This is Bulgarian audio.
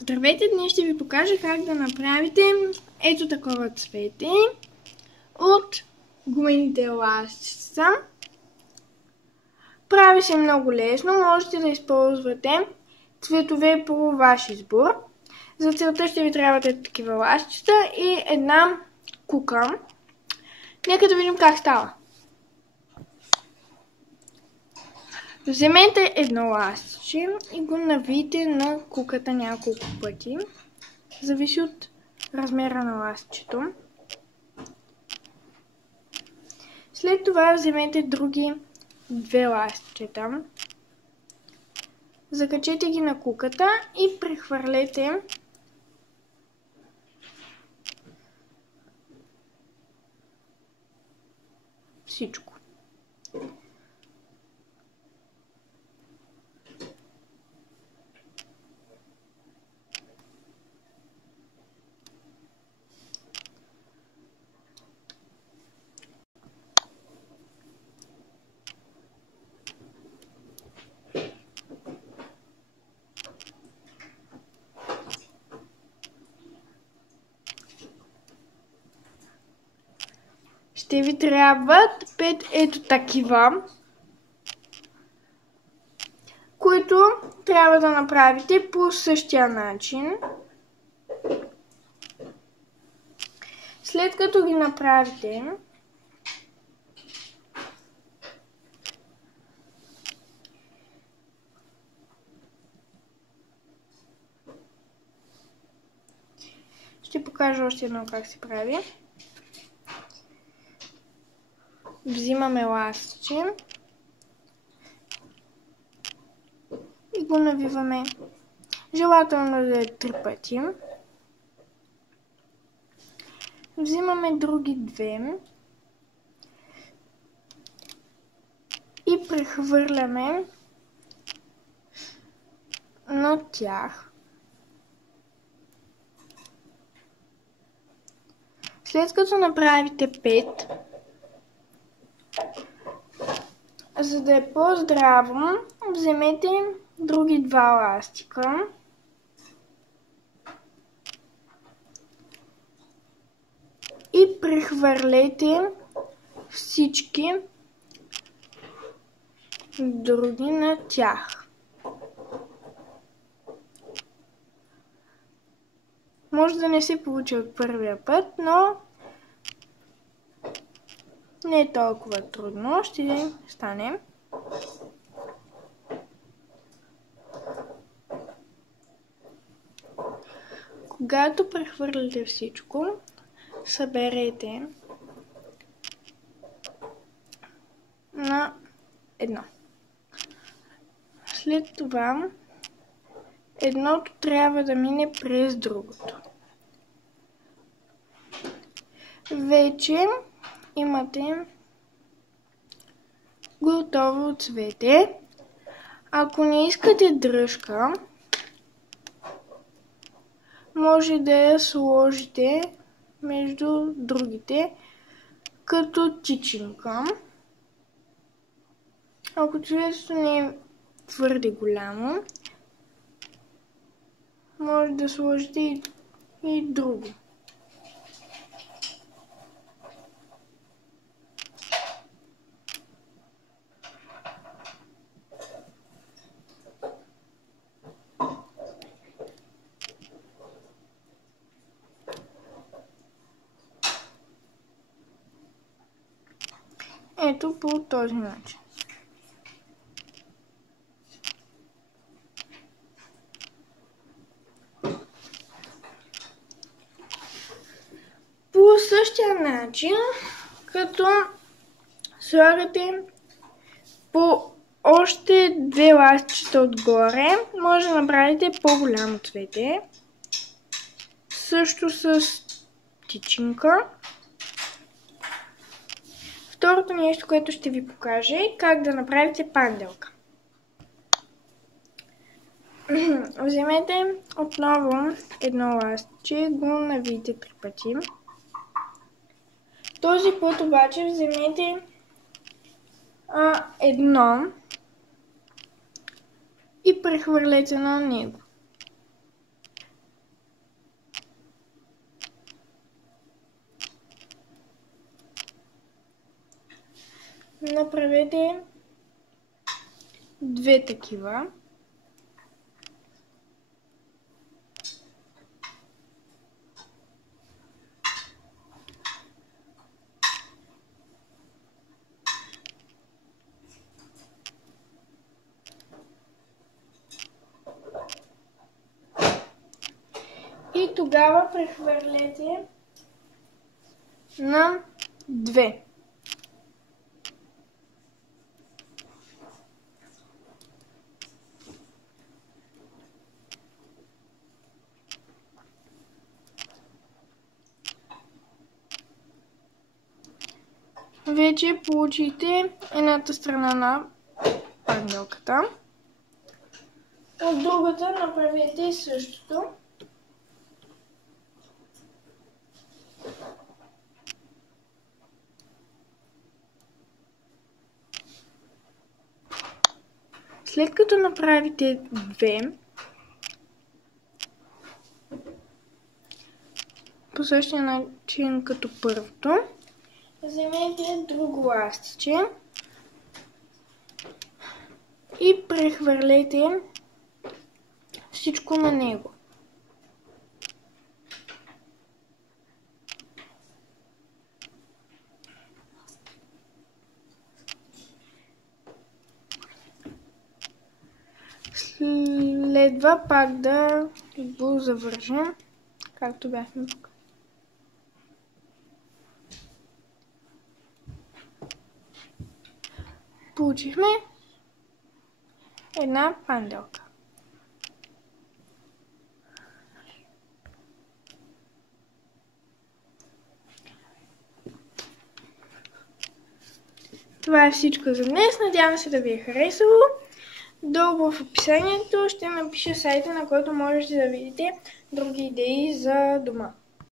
Здравейте, днес ще ви покажа как да направите ето такова цвете от гумените еластичета. Прави се много лесно, можете да използвате цветове по ваш избор. За целта ще ви трябват такива еластичета и една кука. Нека да видим как става. Вземете едно ластиче и го навийте на куката няколко пъти. Зависи от размера на ластичето. След това вземете други две ластичета. Закачете ги на куката и прехвърлете всичко. Ще ви трябват 5 ето такива, които трябва да направите по същия начин. След като ги направите, ще покажа още едно как се прави. Взимаме ластиче и го навиваме. Желателно да е 3 пъти. Взимаме други две и прехвърляме на тях. След като направите 5, за да е по-здраво, вземете други 2 ластика и прехвърлете всички други на тях. Може да не се получи от първия път, но не е толкова трудно, ще стане. Когато прехвърлите всичко, съберете на едно. След това едното трябва да мине през другото. Вече имате готово цвете. Ако не искате дръжка, може да я сложите между другите като тичинка. Ако цветето не е твърде голямо, може да сложите и друго. Ето по този начин. По същия начин, като слагате по още 2 ластичета отгоре, може да направите по-голямо цвете. Също с тичинка. Второто нещо, което ще ви покажа, е как да направите панделка. Вземете отново едно ластиче, го навийте 3 пъти. Този път обаче вземете едно и прехвърлете на него. Направете две такива. И тогава прехвърлете на 2. Вече получите едната страна на панделката. От другата направете същото. След като направите две, по същия начин като първото, вземете друго ластиче и прехвърлете всичко на него. Следва пак да го завържем, както бяхме тук. Получихме една панделка. Това е всичко за днес. Надявам се да ви е харесало. Долу в описанието ще напиша сайта, на който можете да видите други идеи за дома.